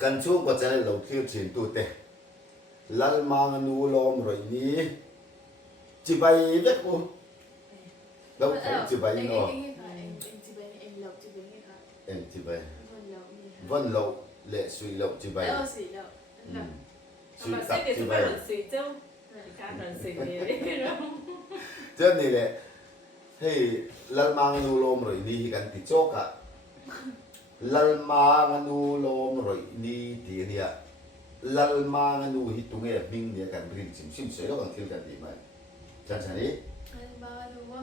กันช่วงก็จะได้เราเที่ยวจีนตัวเตะลัลมังนูลมรอยนี้จีบไปเด็กกูเราจีบไปเนาะเอ็งจีบไปวันเราเละสุยเราจีบไปสุยตักจีบไปเจ้านี่แหละให้ลัลมังนูลมรอยนี้กันติดโจกะลัลมังนูลมรอยนี้ที่เนี่ยลัลมังนูฮิตุเงียบิงเนี่ยกันริมชิมสวยแล้วกันทิลกันดีไหมจันทร์นี้ลัลมังนูวะ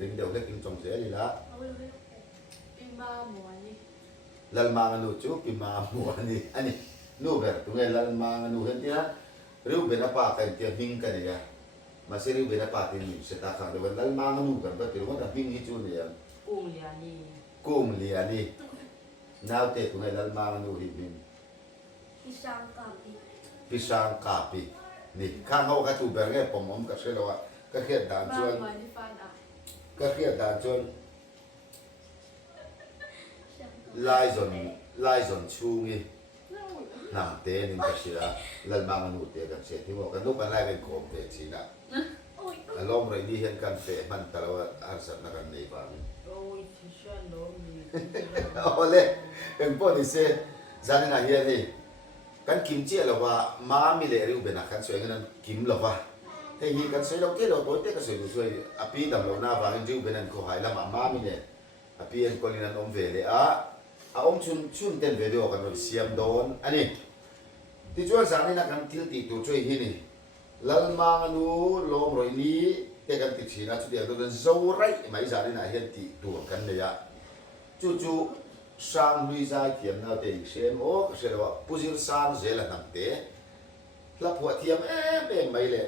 ริมเดียวเล็กกินจงเสียดีละปิมาหมวนี่ลัลมังนูจูปิมาหมวนี่อันนี้นูแบบตุเงียลัลมังนูเห็นที่นะริวเป็นapaกันเตียบิงกันเนี่ยมาเสียริวเป็นapaที่นี่เสตาขังเดี๋ยวลัลมังนูกันก็ถือว่าแต่บิงฮิจูเนี่ยกุ้งเลียนี่น่าเตะตุเงียลัลมังนูฮิบิงพิชางกาปีนี่ข้างเขาก็ถูกแบ่งให้ผมก็เชื่อว่าก็เขียนด่านจวนก็เขียนด่านจวนไล่จนชูงี้นำเตนึงก็เชื่อลันบางมนุษย์เตกันเสียที่บอกกันลูกกันไล่เป็นโคมเตชีนะอารมณ์อะไรนี่เห็นกันเฟะมันแต่ละว่าอาศัยนักการในบ้านโอ้ยที่ชวนล้มนี่โอ้เล่เป็นพวกนี้เสียจานนี้เฮียนี่กันกิมเจี๊ยเราว่ามามีเลริวเป็นนักกันสวยกันกิมเราว่าเฮ้ยกันสวยเราเกี่ยวตัวเต้ก็สวยดูสวยอภิดำเราหน้าว่ากันริวเป็นนันเขาหายละมามีเลอภิอันคนนี้นันอมเวเลยอมชุนเต้นเวดีโอกันแบบเสียมโดนอันนี้ที่ชวนสารนี่นักกันทิลติตัวช่วยที่นี่ลัลมังนูลมรอยนี้เต้กันติดชีนะชุดเดียวตัวนั้นโซ่ไรไม่สารนี่นะเห็นติตัวกันเลยจู่สร้างลุยใจเทียมน่าเตะเสียมโอ้ก็เสียว่าผู้สื่อสารเจริญนำเตะแล้วพวกเทียมไม่เลย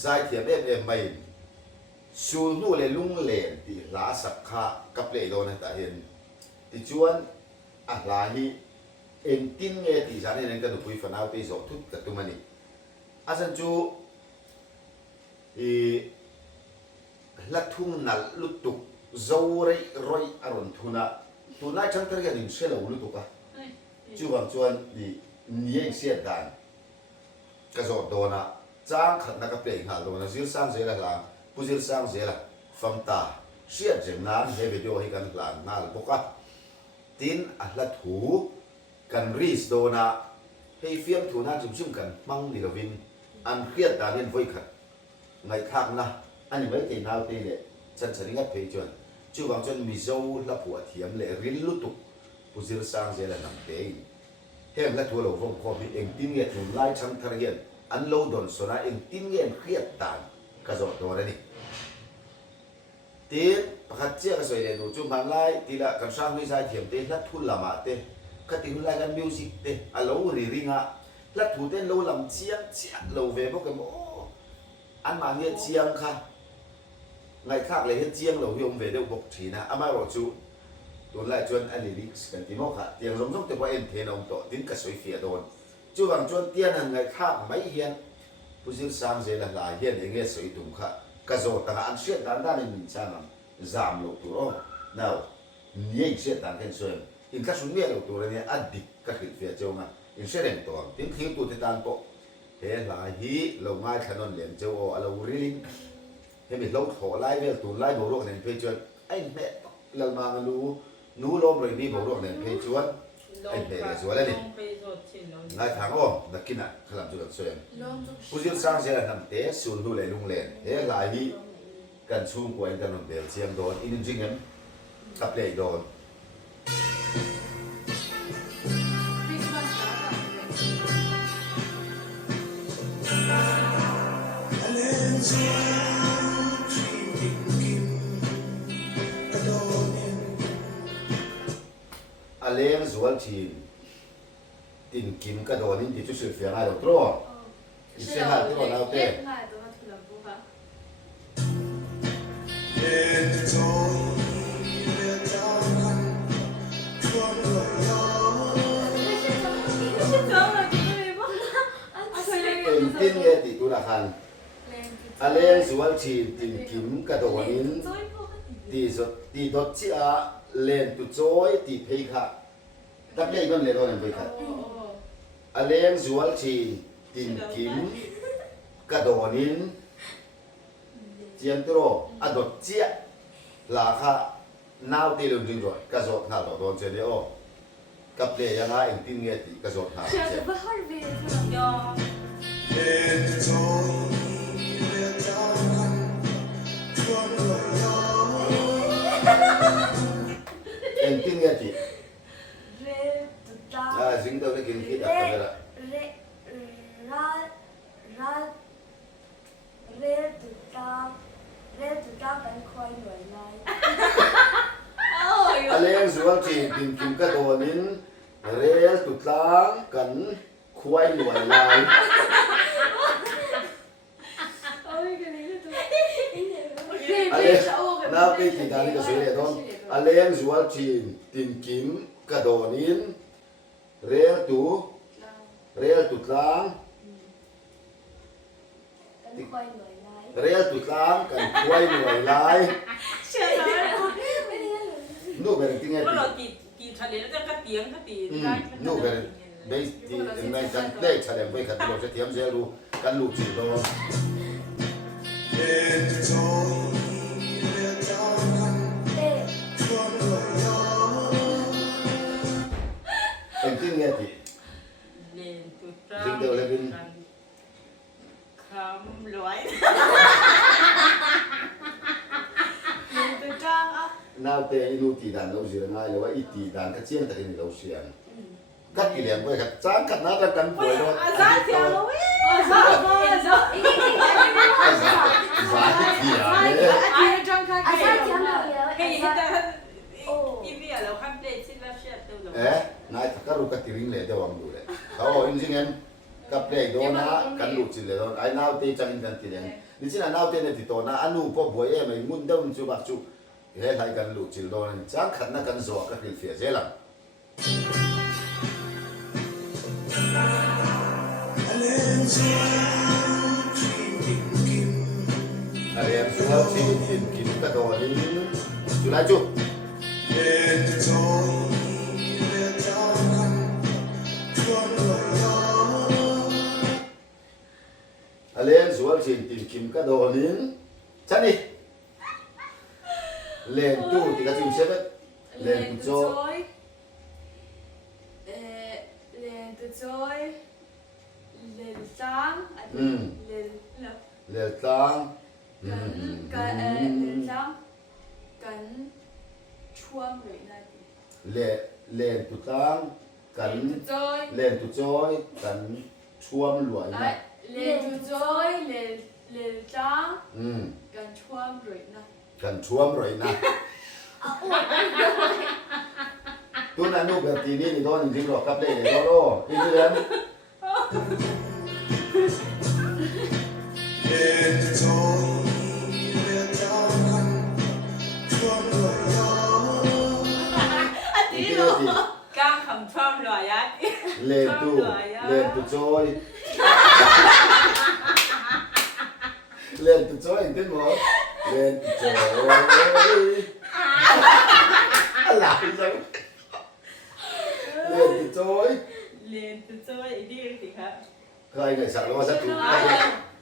ใจเทียมไม่สูนู่เลยลุงเล่นที่ลาสักขะกับเลยโดนแต่เห็นที่ชวนอะไรเอ็นติ้งเอที่ฉันเองก็ดูคุยฝันเอาไปสอบทุกกับตัวมันนี่อาจารย์จูลัดทุ่งนัลลุตุกโจไรรอยอรุณทุนะตัวนั้นฉันก็เรียกหนึ่งเชลล์ลุตุกะจู่บางชวนดีเนี่ยเสียดานกระโดดโดนะจ้างขัดนักเปลี่ยนหาโดนะซิลซังเซล่าหลังผู้ซิลซังเซล่าฟังตาเสียดเจมนั้นเฮวิดีโอให้กันหลังนั่นพวกอ่ะตินอัลลัดหูกันรีสโดนะให้เฟียมถูนั้นชุ่มกันมั่งดีละวินอันเครียดดานินไว้ขัดไงข้างนะอันนี้ไม่ตีนาวตีเลยฉันสนิทกับเพจวนจู่บางจนมีโจ้ละผัวเทียมเลยริลลุตุผู้ซิลซังเซล่านำเตยเห็นและทัวเราวงคอมีเองติ้งเงียถูไล่ชั้นทะเลนอันโลดอนโซนาเองติ้งเงียเครียดตานกระโดดตัวนี่ตีประคัตเจ้าก็สวยเลยดูจู่มันไล่ทีละกันสร้างวิสัยเทียมเตและทุนละมาเตก็ตีหุ่นไล่กันมิวสิกเตอันโลรีริงะและถูเตโลลำเชียงโลเวพวกกันโอ้อันมาเนี่ยเชียงค่ะไงข้าเลยเห็นเจียงเรายมเวเดบกทีนะอามาบอกจูตัวไล่จวนอันนี้ลิสกันที่มอกค่ะเตียงสมแต่ว่าเอ็นเทนองโตดิ้นกระสวยเฟียโดนจูบางจวนเตียนไงข้าไม่เฮียนผู้สื่อสารเจริญหลายเฮียนเองเงี้ยสวยตุ่มค่ะกระโดดต่างอันเสียดด้านนี้มีช่างจามลูกตัวน่าวเนี่ยเสียดด้านกันสวยอินข้าสุนเมียลูกตัวเนี่ยอดีตก็ขึ้นเฟียเจ้ามาอินเสียดตัวดิ้นคิวตัวที่ตานโปเฮ้หลายฮีเราง่ายขนนเหลี่ยมเจ้าโอเราริลิงเห็นไหมเราขอไล่เวลตูไล่โบรกเนี่ยเพจวนไอ้แม่เรามารู้นู้ลมเลยนี่โบรกเนี่ยเพจวนไอ้แม่สวยแล้วนี่นายทางอ้อมนักกินอ่ะขลังจุดสวยผู้สื่อสารเสียนำเตะสูนดูเลยลุงเล่นเฮ้หลายฮีกันชุ่มกว่าอินเตอร์เน็ตเบลเซียมโดนอินจริงงั้นกับเลยโดนเลี้ยงสวนทีตินกิมกระโดดนี่ที่ชุดเฟียงอะไรตัวอีเสียงอะไรที่เราเต้ตินเงติตุนาคันเลี้ยงสวนทีตินกิมกระโดดนี่ตีดดชีอาเล่นตุโจ้ยตีเพย์ค่ะ tập lệ con lệ rồi này với cả aleng zual chin tin kim cả đồ nín chiên tro adot chia là kha nào tiêu luôn rồi cả giọt nào đó đón chơi đi ô cặp lệ yang ai tin nghe thì cả giọt nào chơi em tin nghe thì dính đâu cái kiến đặt camera aleng zual chin tin kim cả đồ nín rel tụt lang cần khoai nuôi lại nào cái thì cái số này thôi aleng zual chin tin kim cả đồ nín rel tụt lang rel tụt lang cần khoai nuôi lại nụ về tiếng nghe kỳ thật đấy nó cắt tiếng cắt tiếng nụ về đây thì này chẳng đây chả đẹp với cả tôi sẽ tiêm dễ luôn căn lụt chỉ đó em tiếng nghe thì dính đầu lên bên khám lưỡi nào thế inu tì đàn lâu gì là ngay là ít tì đàn cái chiên tại cái lâu xiên cắt cái liền với cắt trắng cắt nát ra cắn bồi thôi giá thì lâu ấy giá thì cái gì ta TV à lâu khám đây xin là share đâu rồi nãy các lúc cắt tiếng lệ đều bằng đủ đấy thôi em xin em cắt lệ đó na cắn lụt chỉ lệ đó ai nào thế chẳng cần tiền đi xin là nào thế này thì to na anu có bồi em mình muốn đâu chú bác chú hệ hai cần lụt chỉ đó chẳng khăn na cần gió các hrilh phía dễ lắm aleng zual chin tin kim cả đồ nín chú lại chú aleng zual chin tin kim cả đồ nín chán đi lên tu thì các chú sẽ biết lên tu cho lên tu chơi lên sáng lên tăng lên sáng cần chuông rồi này lên tu tăng cần lên tu chơi cần chuông lụa này lên tu chơi lên sáng cần chuông rồi này cần chuông rồi nè tôi nói nụ bẹp tí đi thôi nhìn rõ cặp đây để cho đó đi chưa em cam khẩm phom loại á lên tu trôi lên tu trôi anh tin không lên tu trôi làm sao lên từ chơi đi thì hả khơi người sợ lo rất chú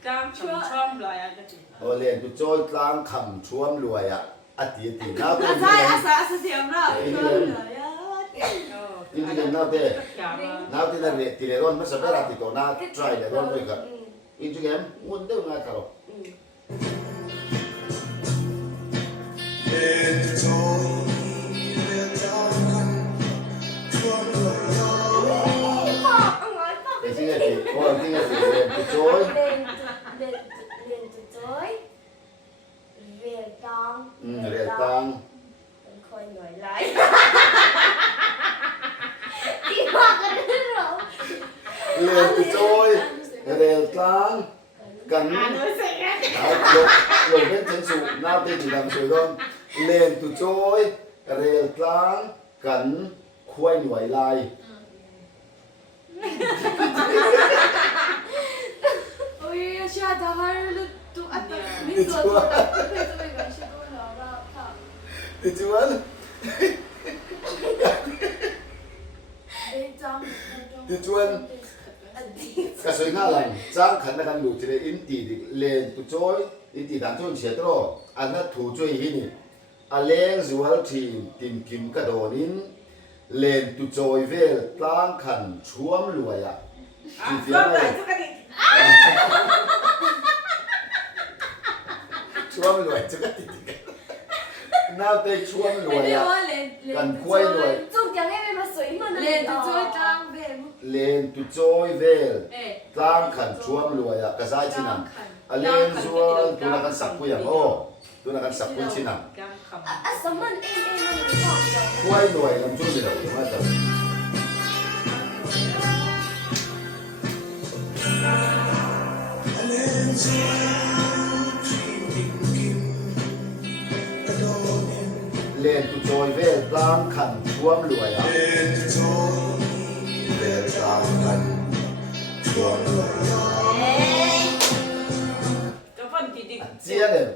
cam khẩm phom loại á cái gì lên tu trôi cam khẩm chuông lùi à tí nào à sai tiệm rồi ini kan nào thế là thì để con nó sẽ ra thì tổ nào try để con vậy cả ini juga em muốn đâu ngay kalau cái gì vậy con cái gì vậy tu trôi rìa tang khôi nổi lại lên tu trôi rìa tang cần rồi bên chân sụ nào thì làm sửa con lên tu trôi rìa tang cần khoai nổi lại ôi cha ta hay tu ăn mình rồi tôi gần chưa nó vào thảo thì chú ơi ที่ชวนกระสวยงาหลังจ้างขันกันลูกจะได้อินตีเลนตุจอยอินตีดันชนเสียตรออันนั้นถูช่วยหินี่อเลงจวลทีมติมกิมกระโดนินเลนตุจอยเวลตั้งขันช่วมรวยอ่ะจีเฟียไม่ช่วมรวยจุกติน่าเตะช่วมรวยอ่ะกันคุยรวยเลนตุจอยตังเบม เลนตุจอยเวลตั้งขันช่วมรวยอ่ะกระจายที่นั่นอเลงจวลตัวนักสักผู้อย่างโอ้ตัวนักสักผู้ที่นั่นคุยรวยลำจุนเดียวมาแต่เลนตุจอยเวลตามขันช่วมรวยอ่ะเลนตุจอยเวลตามขันช่วมรวยก็ฟันกี่ดิเจี๊ยเนี่ย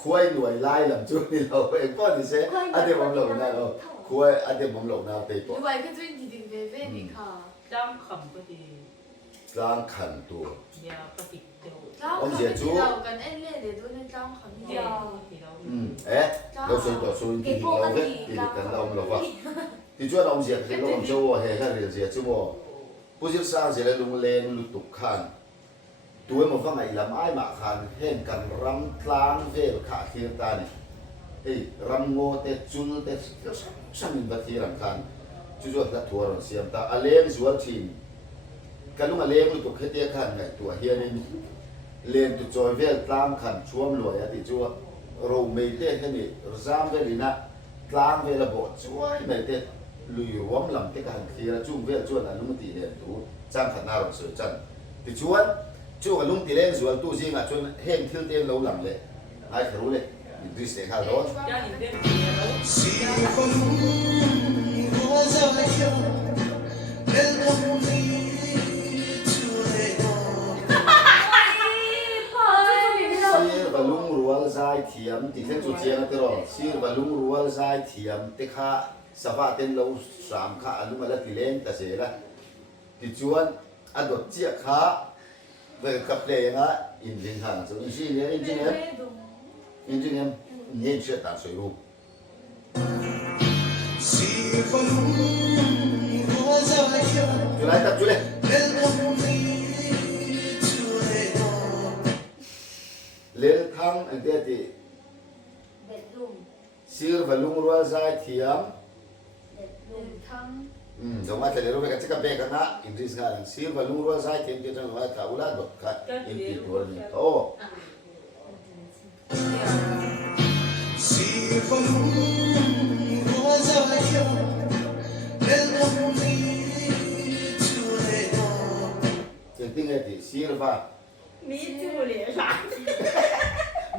คุยรวยไล่ลำจุนนี่เราเองก็ดิเซ่อันเดียวผมหลงนะเราคุยอันเดียวผมหลงนะเตยปอด้วยก็จุนดีเบเบนี่ค่ะจ้างคำก็ดีตามขันตัวย าปฏิเดียว ผมเสียจูเรากันเอ็นเล่เดี๋ยวดูในจ้างคำยาวเราส่วนต่อส่วนที่เราเวทที่กันเราเราว่าที่ช่วยเราเสียคือเราโจ้เฮ้ยแค่เรียนเสียชั่วโมงผู้สื่อสารเสียแล้วลุงเลนลุตุกขันตัวมันฟังไอ้ลำไอ้หมาขันเห็นกันรำกลางเวลขาที่ตาเนี่ยรำโง่เตจุลเตช่างมินบัติรำคันจู่ๆถ้าทัวร์เสียมตาอเลงสวนทีมกันลุงอเลงลุตุกเฮียขันไงตัวเฮียนี่เลนตุจอยเวลกลางขันช่วมรวยติจู่เราไม่เต้แค่นี้จามเวลินะกลางเวลาบดช่วยไม่เต้ลุยรวมลำเตกันเฮียจุ่มเวลชวนอนุมติเลนตูจ้างขันนาเราเสือจันติชวนจู่กับลุงตีเลนสวนตู้ซิงอ่ะชวนเฮงทิลเต้นเราหลังเลยไอ้รู้เลยดิสเตย์ฮาร์ดย่าหินเด็ดเดียวบลุงรัวใจเทียมติดเส้นจุดเชียงตลอดซีบลุงรัวใจเทียมติข้าสภาพเต้นเราสามข้าอนุมาละติเลนแต่เสียละติดชวนอดเจียข้าเวกับเพลงอ่ะอินจินฮันส่วนอินจิเนียร์เนี่ยเชื่อตามสวยรูปจุดไหนตัดจุดเลยเลนทั้งอันเดียดีซีร์บลุงรัวใจเทียมตรงนั้นแต่เรื่องกันจะกับเบกันนะอินทรีย์กันซีร์บลุงรัวใจเทียมจะต้องว่าถ้าอุลาดกัดอินทรีย์ตัวนี้โอ้จริงๆเลยที่ซีร์บมีจูเลยล่ะ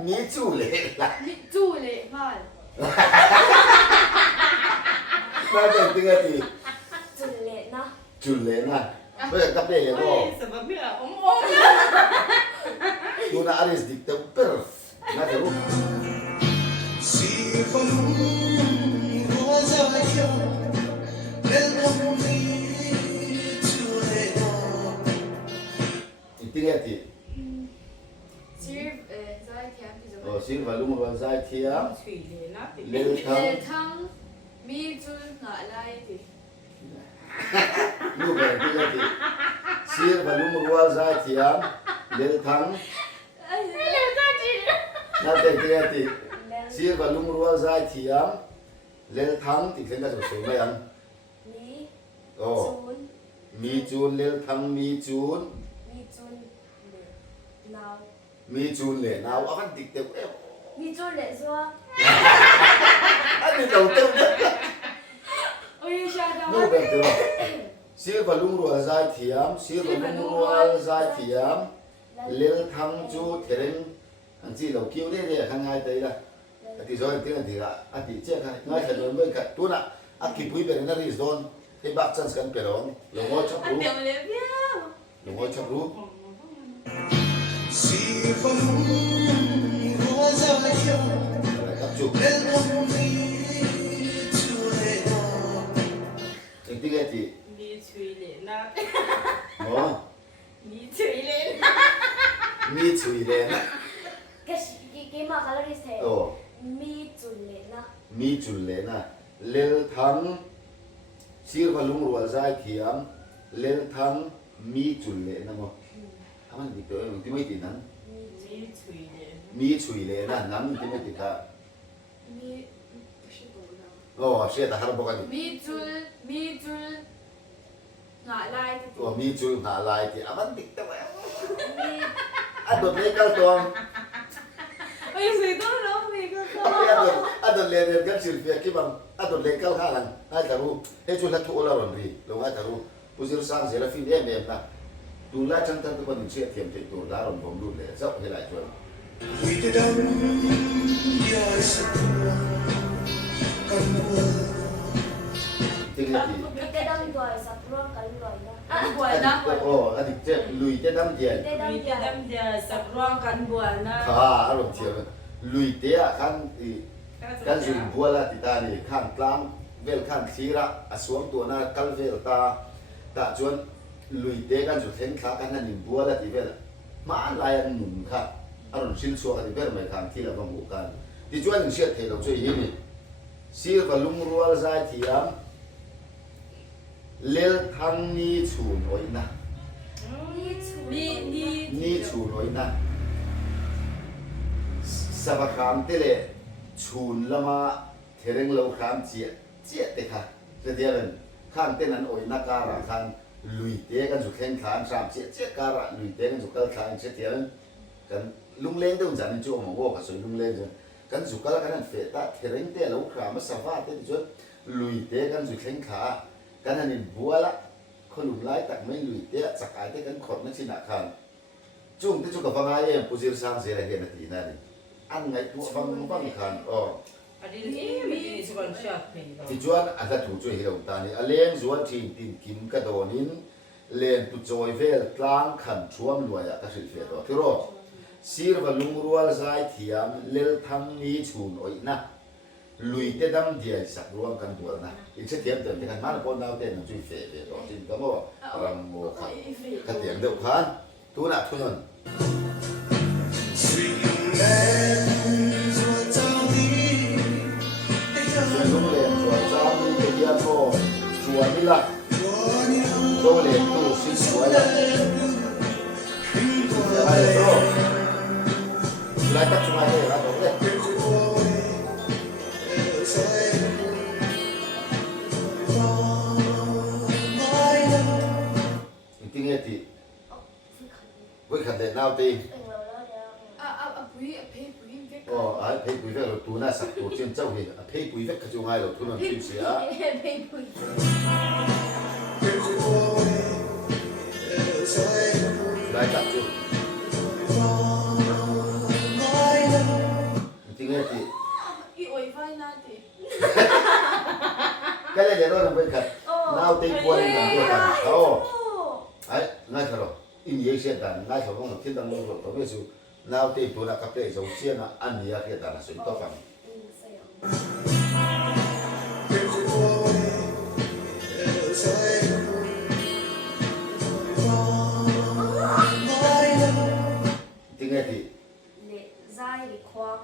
มีจูเลยล่ะมีจูเลยพ่อน่าจะจริงๆเลยที่จูเลยนะจูเลยนะเพื่อกับเด็กก็สมบูรณ์ดูน่าอะไรสิแต่เปิดน่าจะรู้จริงๆเลยที่ซีร์บลุงรัวใจเทียมเลทั้งมีจุนอะไรดิลูกแบบที่เลยที่ซีร์บลุงรัวใจเทียมเลทั้งน่าจะที่เลยที่ซีร์บลุงรัวใจเทียมเลทั้งติดเส้นกันสวยไหมยังโอ้มีจูนเลทั้งมีจูนมีจูนเลยนาวอันติดเต็มมีจูนเลยซัวอันนี้เราเต็มเลยโอ้ยชาดาลูกแบบเดียวซีร์บลุงรัวใจเทียมซีร์บลุงรัวใจเทียมเลทั้งจูเทเรนอันที่เราคิวได้เนี่ยข้างในเตยละอันที่สองที่นั่นที่ละอันที่เจ้าข้างในขนมเบอร์กัดตัวน่ะอันที่ปุ้ยเป็นนั่นรีสโดนให้บักจันสกันเปรองหลงว่าชอบรู้หลงว่าชอบรู้กับจุกจริงๆไอ้ที่มีจ ชุยเลยนะ โอ้ มีชุยเลย มีชุยเลยนะ cái mà cái là thế โอ้ mi chuẩn lên na มีจุลเลยนะเลี้ยทั้งซีร์วลุงรัวใจเขียมเลี้ยทั้งมีจุลเลยนะมั้งมันติดตัวมันที่ไม่ติดนั้น มีชุยเลย มีชุยเลยนะนั้นที่ไม่ติดค่ะ mi 不是多的 โอ้เสียแต่ฮาร์บกัน mi chuẩn ngã lại thì ตัวมีจุลหาลายที่มันติดตัว mi อันโดนเลี้ยกันตัว ôi gì đó đâu mi có อันโดนเลี้ยกันสิลเฟียกี่บังอันโดนเลี้ยกันข้าหลังให้แต่รู้ให้จุลละทุกละรอนรีลงให้แต่รู้ผู้สื่อสารเสียละฟินเอ็มเอ็มนะดูแลจังทันตัวคนเชื่อเทียมติดตัวละรอนผมดูเลยเจ้าให้หลายชวน จริงๆ cái đâm đuổi sắp luôn cái đuổi đó đuổi đó โอ้อดีตเจ็บลุยเจ็ดน้ำเย็น cái มี đâm จะ đuổi ดำจะสับรองกันบัวนะ ข้าอารมณ์เทียมลุยเตี้ยขั้นอีกันสุนบัวละติตานี่ขั้นกลางเวลขั้นชีระอสวมตัวน่ะกัลเวลตาจวนลุยเตี้ยกันสุดเห็นขากันนั่นบัวละติเวลมาลายหนุ่มค่ะอารมณ์ชิลชัวกันติเวลไม่ขันที่เราบังบุกันที่จวนเชื่อเทเราช่วยยินซีร์กับลุงรัวใจเทียมเลี้ยทั้งนี้ชูนโอยนะ นี่ชูนโอยนะสบคามเตเลชูนละมาเทเรงเราคามเจียเตค่ะจะเดียร์ข้างเต้นนั้นโอยนักการะข้างลุยเตะกันสุดแข่งขันสามเจียการะลุยเตะกันสุดกัลขันเจียร์กันลุงเล่นเดินจันทร์จู่มาว่ากันสวยลุงเล่นจันกันสุดกัลกันนั่นเฟต้าเทเรงเตะเราคามมาสบายเตะจนลุยเตะกันสุดแข่งขันกันนั่นบัวละคนหลุมไล่ตักไม่ลุยเตะสักการเตะกันขดไม่ชินาคันจุ่มที่จุ่มกับฟังไงปุจิรสังเสียอะไรเห็นนาทีนั่นอันไงตัวฟังคันอ๋อ อันนี้มีส่วนชอบเพลง ที่จวนอันนั้นถูกช่วยให้เราตานี่เลี้ยงจวนทิ้งตินกินกระโดนินเลี้ยงตุจอยเวลกลางขันช่วมรวยก็สิเฟียตัวที่รอซีร์วลุงรัวใจเทียมเลี้ยทั้งนี้ชูนโอยนะลุยเตดำเดียสักรวมกันตัวนะอีกเช่นเทียมเติมที่กันมันคนเราเต้นช่วยเฟียตัวจริงก็บอกรำโมขันกระเตียงเดียวกันตัวหนักทุนนลุงเลี้ยงส่วนเจ้ามีเดียโตส่วนนี่ละโตเลี้ยงตู้สีสวยละอะไรโตไล่ตัดช่วยเลยละตรงนี้จริงๆที่วิ่งขันเดินเอาตี bùi phê bùi vết อ๋อไอ้เพย์ปุยเวกเราตัวน่าสักตัวเช่นเจ้าเหี้ยเพย์ปุยเวกขจงไงเราทุนนทิมเสีย phê bùi ได้ตัดจุดจริงๆที่ ít ôi vai na thì ก็เลยเดี๋ยวเราไปขัดน้าตีกวนกันด้วยกันโอ้ไอ้ง่ายเถอะอินเดียเสียดันง่ายเถอะต้องคิดดังนู้นตัวไม่สู้น้าตีตัวนักกับเตะจะเสียนะอันนี้เสียดันสุดต่อฟัง จริงๆที่ để dai để khoang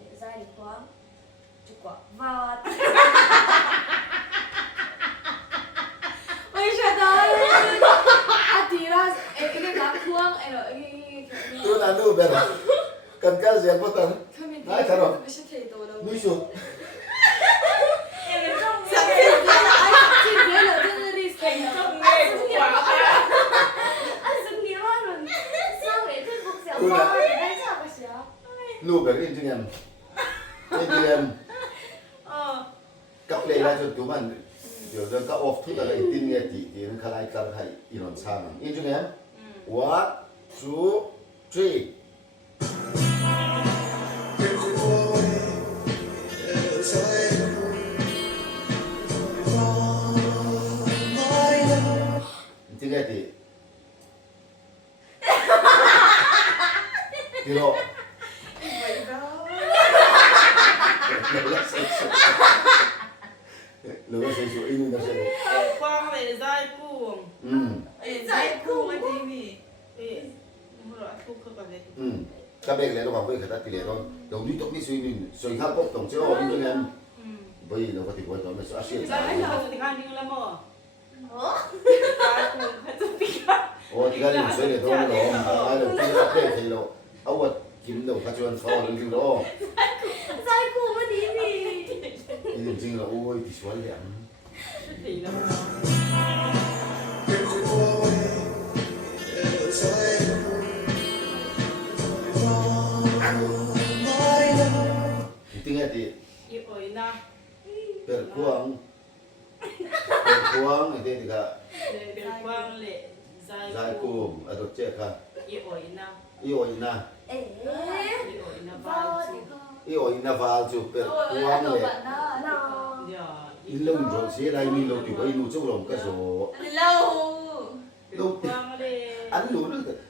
để dai để khoang chụp quả vào ôi trời ơi à thì ra cái lá khoang ấy rồi cái ตัวนั้นดูแบบกันก้าเสียงพอตัน không biết Đấy, thật rồi. cái sẽ thấy đâu đâu นี่สุด sắp thấy là ai sắp thấy là真的đi xem trong nghề của quả anh dừng nhiều hơn rồi sao vậy thế cuộc sống bao để đánh sao cái gì รูปแบบนี้จริงๆนี่จริงๆกับเลยละจนตัวมันเดี๋ยวจะก็ออฟทุกอะไรตินเงี้ยตีนั่นขลายกันให้อีนอนช่างนี่จริงๆ one two three จริงๆที่เรา หรือว่าสวยๆอีกนึงนะใช่ไหม กว้างเล เลยใจกุ้งใจกุ้งมันดีนี่มึงรอทุกข์กันเลย ก็เบกเลยระหว่างเบกกับตัดตีเลยตอนเดี๋ยวนี้ต้องมีสุยห้าปุ๊บต้องเจ้านี่ยังไงไปเราก็ติดไว้ตอนนั้นอาชีพ ใจเราจะติดการดิ้งละมั้งใจกุ้งเขาจะติดการ โอ้ที่การนี่สุยเลยตอนนั้นเราเดี๋ยวที่เราเบกที่เราเอาวัดกินเดี๋ยวปัจจุบันฟ้าเราจริงๆเรา 在乎我的你。 จริงๆเราโอ้ยที่สวยเลย ดีแล้วมั้ง จริงๆไอ้ที่ อีโอยนะ เปิดควงไอ้ที่ก็ เดือดกว้างเลยใจ ใจกูไอ้ตัวเจ๊ค่ะ อีโอยนะ อีโอยนะ อีโอยนะบ้าจู อีโอยนะฟาลจูเปิดควงเลย เดี๋ยว อีลงจนเสียได้มีเราติดไว้นู่นจุกลงก็โซ่ lâu ลูกกว้างเลย อันนู้น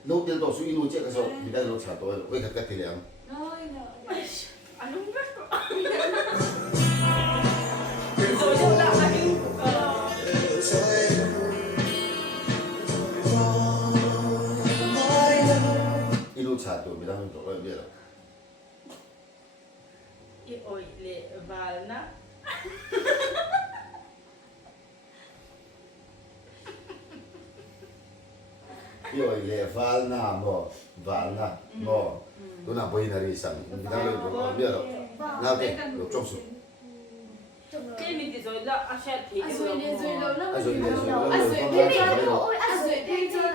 เราเดี๋ยวต่อสู้อีนู่นเจ๊ก็โซ่ไม่ได้เราฉาตัวไว้กับที่เลี้ยง nói nào อันนู้นก็โซเชียลละอันนี้อีนู่นฉาตัวไม่ได้มันตัวอะไรไม่ได้ อีโอยเลบาลนะ อีโอยเลฟาลน่ะบ่ฟาลน่ะบ่ตัวน่ะบ่ยินอะไรสั่งไม่ได้เลยตัวไม่ได้หรอกน่าเด็กเราจบสุด ที่มีติดโซละอาเชตที่ à อยู่ rồi lên rồi lâu lắm à rồi lên rồi lâu à lâu rồi không lên ra rồi rồi. ôi à rồi lên rồi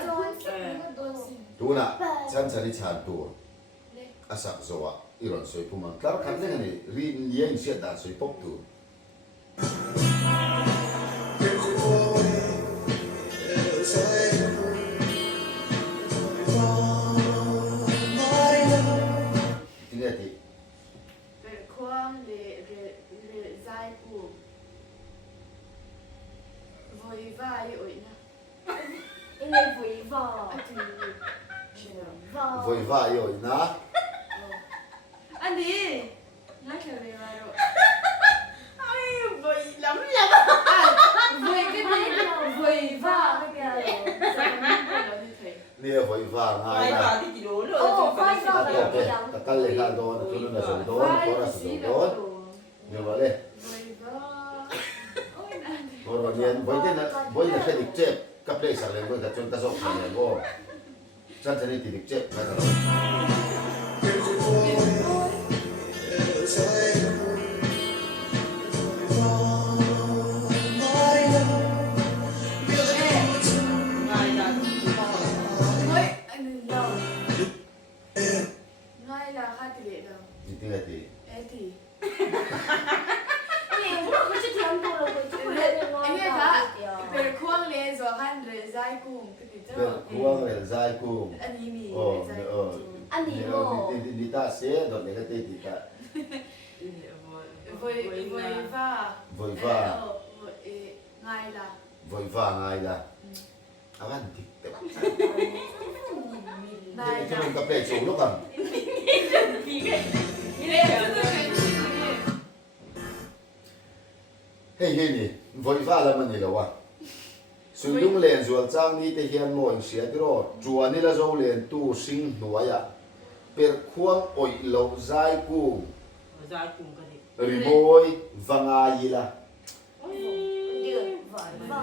ตัวน่ะฉันจะได้ฉาตัวอาศักดิ์สวะอีรอนสวยพุ่มมันคลาร์คันเนี่ยนี่รีนเลี้ยงเสียดายสวยป๊อปตัวที่เนี่ยที่ về khoang để dai của vội vã ôi nè因为回报 à thì วอยวายอยู่นะ anh đi nói theo này mà rồi ไอ้บอยล้ำ à vội cái này vội vã cái kia sao mà không có như thế เนี่ยวอยวายง่า ไป ย กว่า นะ ที่กิโลเลย โอ้ไฟก็ โอเคตะกันเลยค่ะโดนทุนน่ะสมโดนโคราชสมโดนเนี่ยว่าเลย vội vã ôi nè โดนวันนี้บอยเนี่ยนะบอยเนี่ยแค่ดิเจ็บกับเลยสั่งเลยบอยกับจนกระสอบเนี่ยก็ฉันจะได้ติดเจ็บนะครับ ง่ายจัง ôi anh đâu ngay là khai tỷ lệ đâu จริงๆไอ้ที่ em thì 不是全部了，我就会那个 em biết hả về khoang lên rồi han rồi dai cùng cái gì เป็น đó ควงเลยใจกู anh đi mì โอ้ dai เออ อันนี้ เนี่ย โง่ ดิตาเสียโดนเนี่ยก็ติดตา vội vội vã วอยวาย vội ngay là วอยวายง่ายละอาวันติดเต็ม ngay จะ là ลงกับเปรย์สูงแล้วกัน เฮ้ยนี่วอยวายแล้วมันนี่แล้ววะสุดลุงเลียนส่วนจ้างนี่แต่เฮียนโมยเสียที่รอจวนนี่ละโจเลียนตู้สิงหน่วยอะเปิดควงอ่อยเหลาใจกู ใจกุ้งกันดิ ริโบยฟังอายีละ เดือดไหว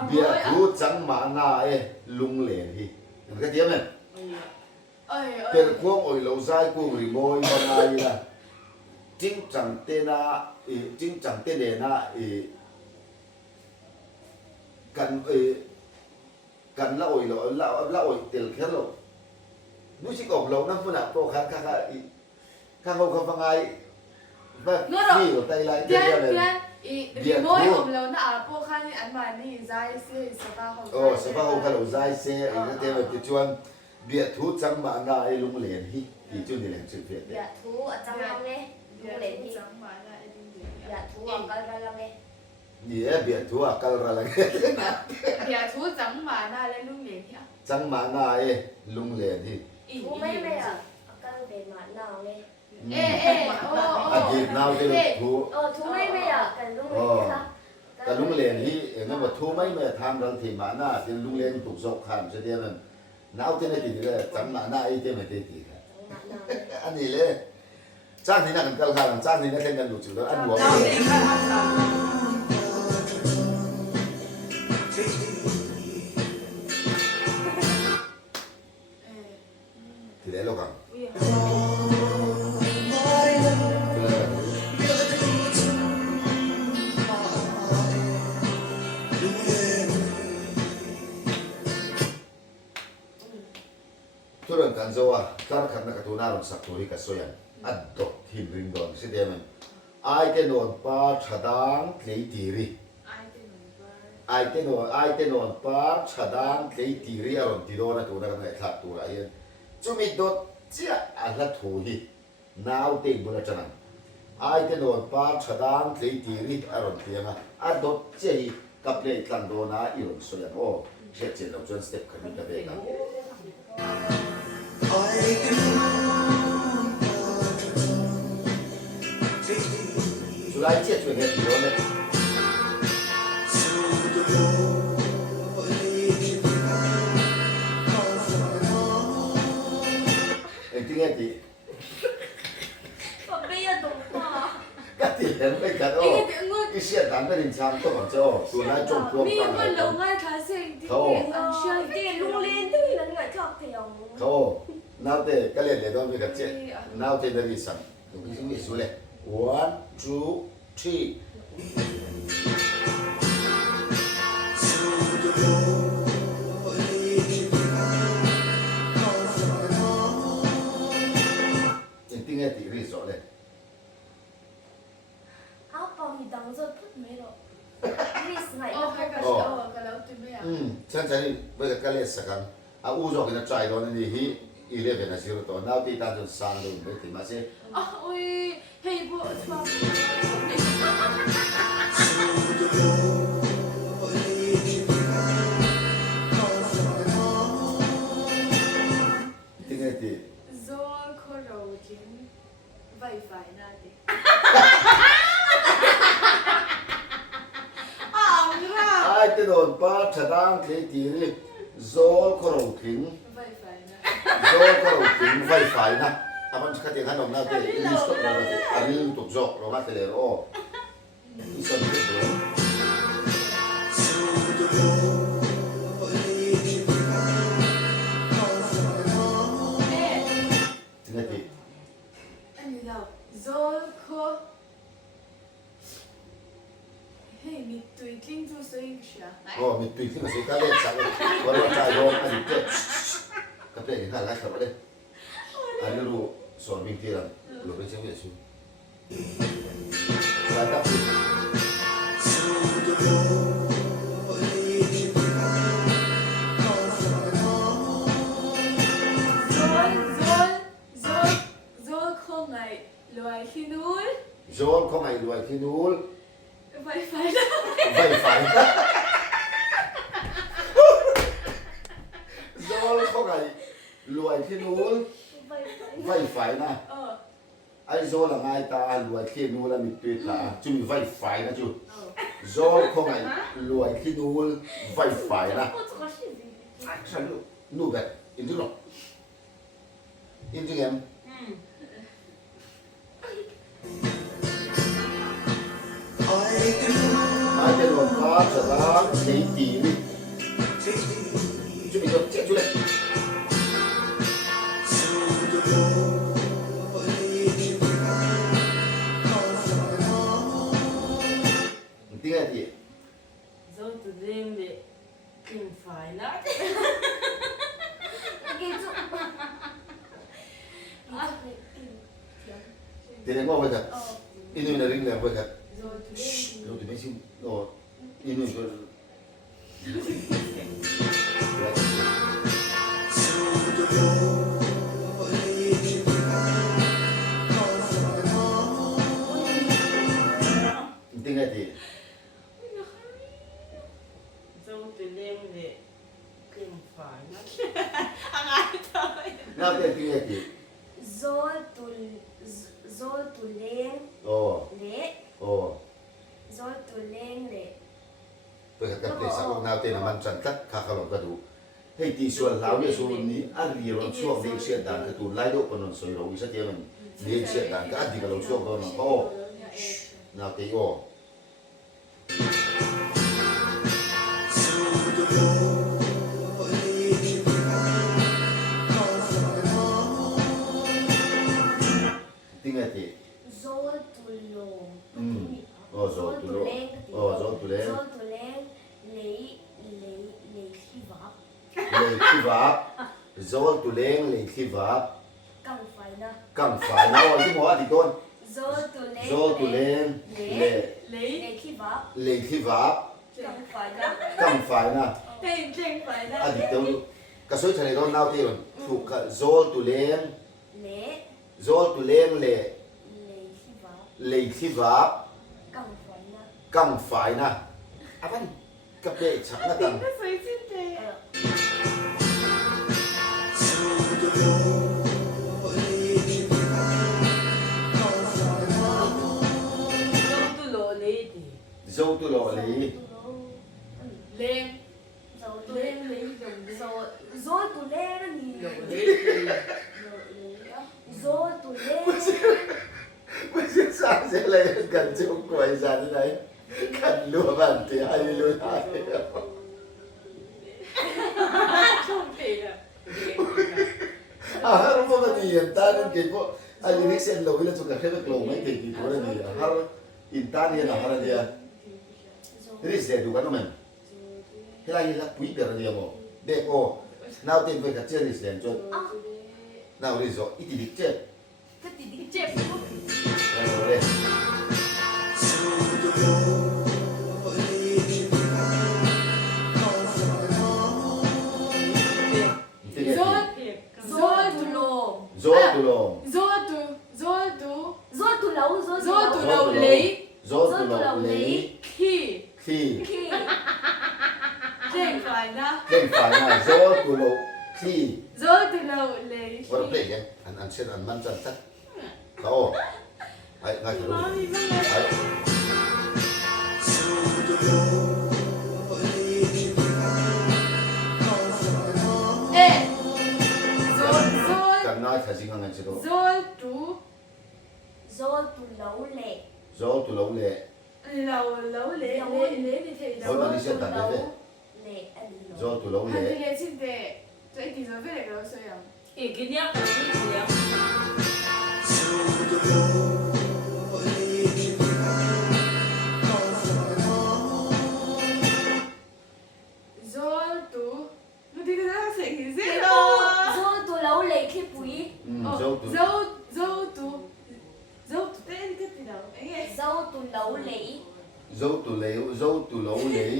เบียร์ทูจังมาหน้าลุงเลียนฮีมันก็เทียมเนี่ย ơi เปิด ơi ควงอ่อยเหลาใจกูริโบยฟังอายีละจริงจังเตน่าจริงจังเตเนน่ากันละอ่อยเหลาละอ่อยเตลแค่เราดูสิกอบเรานั่งพูดอ่ะโปรคันข้างเขาฟังไงแบบนี่กับไตไลท์เดียว bien เลย bien ý mỗi hôm lâu nó à po khai ăn mà đi dai xe sapa hậu โอ้สภาพเขาเขาใจเสียไอ้นั่นเดียวแบบชวนเบียดทูจังมาหน้าไอ้ลุงเหรียญฮีที่จุดนี่แหละชื่อเบียด อย่าทูจังลังเลย bien chẳng mà là đi อย่าทูอังกันกันลังเลย นี่เบียดทูอ่ะกัลระลัง bien thu chẳng mà là lên luôn liền nhá จังมาหน้าไอ้ลุงเหรียญฮี ทูไม่ไม่อ่ะกันเป็นหมาหนาวเลย ê ê ô อากีดนาวที่ทู ทูไม่ไม่อ่ะกันรู้ไหมคะ แต่ลุงเลงที่เองก็บอกทูไม่มาทำรังทีมาหน้าเป็นลุงเลงถูกสอบขันเสียมันน้าวเจ้าหน้าที่เลยจำหน้าไอ้เจ้าหน้าที่ครับอันนี้เลยจ้างที่นั่นกันกลางจ้างที่นั่นเล่นกันหลุดจุดแล้วอันหัว เราเองก็ทำตาม ที่ไหนลูกอ่ะ อุ้ย ทุเรื่องกันจะว่าการขัดนักตัวน่ารักสักตัวที่กระสุนอัดดอกทีมริงดอนเสียมันไอเทนอนป้าชะดังเลยตีรีไอเทนอนป้าชะดังเลยตีรีอารมณ์ที่โดนตัวนั้นไอ้ขัดตัวไอ้ยันจุมีดอทเจ้าอันละถูฮีน้าวเต็มบุญจันทร์ไอเทนอนป้าชะดังเลยตีรีอารมณ์ที่ยังอัดดอกเจ้าฮีกับเลยตั้งโดนอีรอนสุยันโอ้เชื่อเจ้าเราจนสเต็ปขึ้นไปเอง สุดท้ายเจ็ดช่วยเงินกี่ร้อยเลยเอ็งที่เงี้ยตี 宝贝要懂话。 ก็ตีเห็นไม่กันโอ้ที่เสียตันไม่ได้ชามต้องเจ้าสุดท้ายจงพร้อม มี ตั้ง ค ไอ้ นหล ต้ ง น 爱他是一定很需要电 路 路 连对人个跳跳。 เขาน้าวเตะก็เล่นเลยต้องมีกับเจ็ดน้าวเตะได้ดีสั่งดูพี่ช่วยสุดเลย one two three เอ็งที่เงี้ยตีรีสอร์เลย 啊，宝你当着不没了。历史哪一个哦，还可是哦，可能对不呀？ฉันจะนี่เมื่อกี้เล่นสักครั้งอาอูจอกกันใจตอนนี้ฮีอีเล่เป็นอะไรตัวน้าวตีตาจนสั่งดูไม่ถึงมาเสีย 啊，喂，嘿不，是吧？ ที่เงี้ยตี 做可肉筋，WiFi 那的。啊，你看 ไอ้ที่โดนป้าชะดังเคยตีนี่โซลโครงถึง WiFi 那。 โซลโครงถึงไฟไฟนะถ้ามันจะขัดยังไงน้องน่าจะลิสต์เราเลยอันนี้ถูกจอกเรามาเตะเลยโอ้ที่สุดที่สุดที่เงี้ยตี 哎，你知道做可，嘿，你对听住声音是啊？ โอ้มีตุยที่มาสิการเล่นสักวันละใจโดนอันนี้เจ็บกับเล่นกันอะไรครับเลยอันนี้รู้สอนวิ่งที่เรารู้เป็นเช่นนี้ชิวอะไรครับ 做可爱来去努 โซนเขาไม่รวยที่นู้น WiFi ไฟไฟโซนเขาไม่รวยที่นู้นไฟไฟนะ 哦 ไอ้โซนละไงตารวยที่นู้นแล้วมีตัวตาจะมีไฟไฟนะจู 哦 โซนเขาไม่รวยที่นู้นไฟไฟนะ 我这个是谁？ ฉันนู่นแบบอินทิโนอินทิเอ็ม ไอ้เจ้าหลวงพ่อจะล้างสีตีนี่ช่วยดูเจ๊ช่วยตีไงตี 做的人的更烦了。我给住。啊。 ตีเนี่ยว่าไปกัน 哦。 อินนูนริงเลยไปกัน 做对 เราจะไม่ชิมโอ้อินนูนก็ตีไงตี 做的人的更烦了。俺头。 น่าเป็นตีไงตี Zol tu leng โอ้ le โอ้ zol tu leng le เพื่อกับเด็กสักลงนาวเตนมันจันทัดขาขลงกระดูให้ตีส่วนเราเนี่ยส่วนนี้อันนี้เราช่วงเลี้ยงเสียดานกระตูไล่ดูปนนสวยเราวิสัยเดียวมันเลี้ยงเสียดานก็อันที่เราช่วงเราโอ้นาวเตโอติ้งไงที Zoltulong. โอ้โซตุโลโอ้โซตุเล Zoltuleng. Lei khivap. เลยขี้วับโซตุเลงเลยขี้วับ Kang fai na. กังฝ่ายนะวันที่หมออดีตต้น Zoltuleng. โซตุเลงเล lấy Lei khivap. เลยขี้วับ Kang fai na. กังฝ่ายนะ tên trên phải อ là ดีตต้นกระสุนทะเลต้นนาวที่มันถูกโซตุเลง Le. โซตุเลงเล Lei khivap. เลยขี้วับ Kang fai na. กังฝ่ายนะอะไรกับเด็กฉันนะกัง nó xoay trên thế đâu tôi lộ lấy thì โซตุโลเลย lên Zoltuleng. lên lấy dòng đi Zoltuleng ni. dòng lấy thì Zoltuleng. ไม่ใช่สร้างเสียอะไรกันจุกกวยสันไหนกันรัวบันที่ให้รู้ได้ không thể là เราพอมาดีอินตาเนี่ยกินพวกอันนี้เส้นเราเวลาจุกกระเทียมกลงไม่ติดตัวเลยเนี่ยฮาร์อินตาเนี่ยนะฮาร์เดียนี่เสียดูกันมั้ยเฮ้ยเราปุ๋ยเปล่าเดียมั้งเด็กโอ้น่าเต็มไปกับเจริญเสียจนน่าริโซอีติดิเจ cái gì đi chép เอาเลย Zoltulong. โซตุโล Zoltulau. Zoltulong lấy โซตุโลเลย khi ขี้ Khi. trên phải là เล่นฝันนะโซตุโลขี้ Zoltulong lấy วันเพล khi งยังอันเช่นอันมันจันทักเขาไอ้ง่ายรู้ nói đi vâng ไอ้ ê Zol กันน้อยถ้าจริงงั้นจะรู้ Zoltu Zoltulau le. โซตุโลเลย lầu lấu lấy thì thầy Ôi, lấu mà đi xe tạt đấy thế. Le alilo. โซตุโลเล 한 ย 되게 진짜 저 이제 저 그래 그랬어요 thì cái nhắc là cái gì ạ Zoltu nó đi cái đó sẽ cái gì Zoltulau le khi bụi. โซตุ Zoltu Zoltu tên cái gì đâu anh nghe Zoltulau le โซตุเลวโซตุโลเลย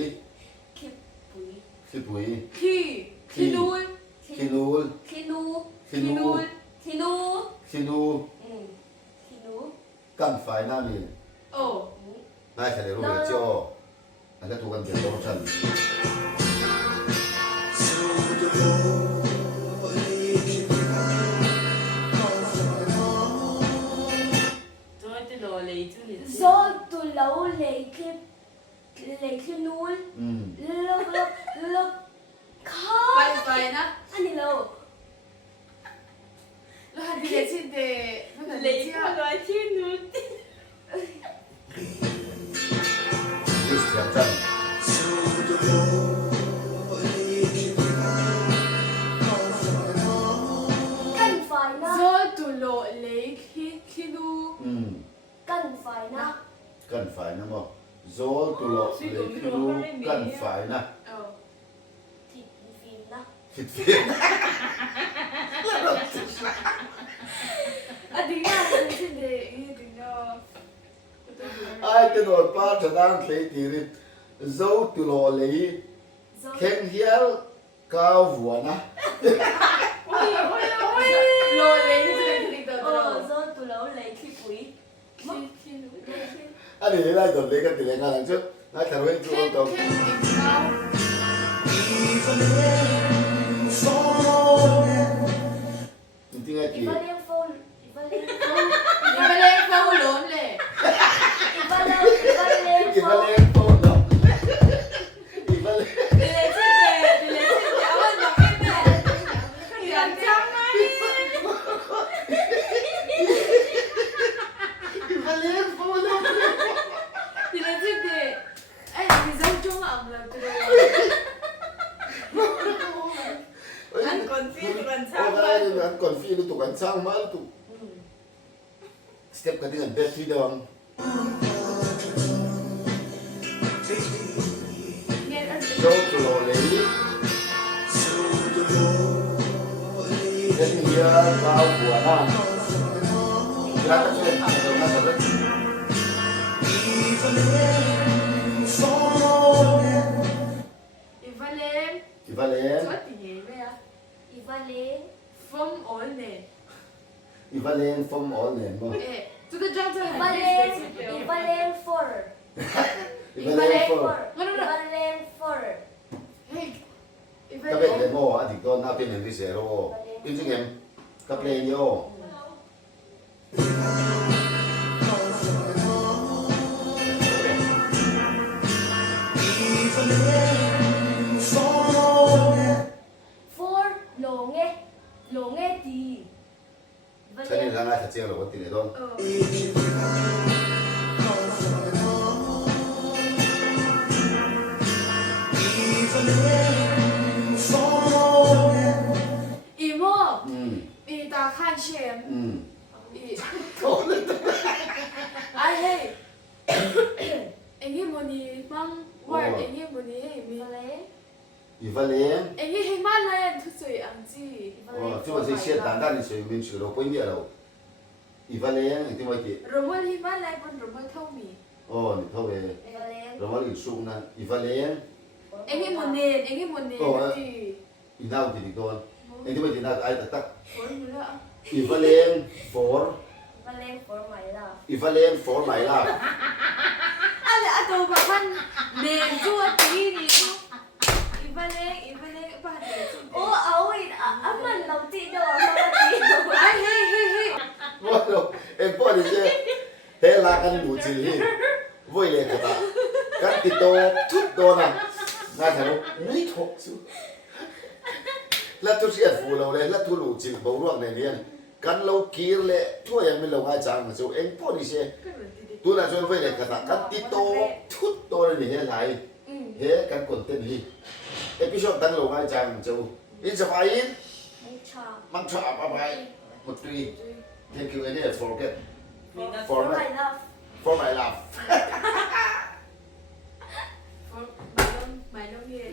khi bụi. ขี้ปุ๋ย khi khi nuôi ขี้นูล Khi nu. ขี้นู Khi nu. ขี้นู Khi nu. กันฝ่ายหน้ามี 어 นายทะเลรู้เลยเจ้าอันนั้นถูกกันเป็นโปรโมชั่น tôi cái đồ lấy chứ này Zoltulau le khi nu. อืม Lo. 빨리 빨리 나 Ani lo. nó 한 되게 진짜 nó lấy 되게 con nói chứ nữa ดิสเทียมจัน Kan fai na. Zoltu lo lấy khi nu อืม Kan fai na. กันฝ่ายนะมั้งโซตุโลเลยขี้นูกันฝ่ายนะ 어 Thịt phim na. คิดเพี้ยน 아 되게 안 되는데 이게 되게 ไอ้กระโดดป้าชนะเคยตีริโซตุโลเลยเข่งเฮียลก้าวหัวนะ 로 lấy cái 되게 더 Zoltulau le khi bụi. khi nu อันนี้ได้ตัวเล็กกันตีเล็กกันหลังชุดน่าจะรู้ให้ตัวตัว 캔 จริงๆไอ้ตี Ivaleng phone. Ivaleng phone. 이번에 파울 롬래 Ivaleng. กินมาเลี้ยงโตเนาะ Confirm Oh, kaya ang confused lutuk ang sang mal lutuk. Step ka din ang bet doang. So slowly. Then here kau buana. Kelihatan sudah ada nggak ada? Ivalem. Ivalem. What the hell ya? Ivaleng. From all men. Ivalem from all men mo. To the jungle. Ivaleng. Ivaleng 4. Ivalem from. Ivaleng 4. Hey. Kapit Ivalem. mo adik doon natin ang risero. Pinjing em kaplen yo. Longe di. Sani lang nga sa siya lo tin doon. Imo. Ita kan shem. Ai hey. Engi moni mang word engi moni hey mi. Ivalem. Engi Himalayan tu sui ang ji. Oh, cuma saya share dandan ni saya minci lo poin dia lo. Ivalem itu macam. Romal Himalayan pun romal thau mi. Oh, ni tahu eh. Romal itu na. Ivalem. Engi moni ji. Inau jadi doon. Itu macam nak ayat tak. Or mula. Ivalem for. Ivaleng for my love. Ivalem for my love. Ala ato ba kan name tu ati ni. Ivaleng pa de. Oh, awit. Aman lau ti do. Aman Ai hey. Waduh, empor ni je. Hela kan bucil ni. Voi le kata. Kan tito tut dona. Ngai thanu ni thok su. La tu siat fu lo le la tu lu cil bo ruak nei nian. Kan lo kir le tu yang min lo ngai chang su empor ni je. Tu na chuan voi le kata kan tito tut dona ni he lai. He kan konten hi. Episode tang lo ngai chang chu. In sa pain. Mang cha apa bai. Một tùy. Thank you any forget. For my love. For my love. For my long here.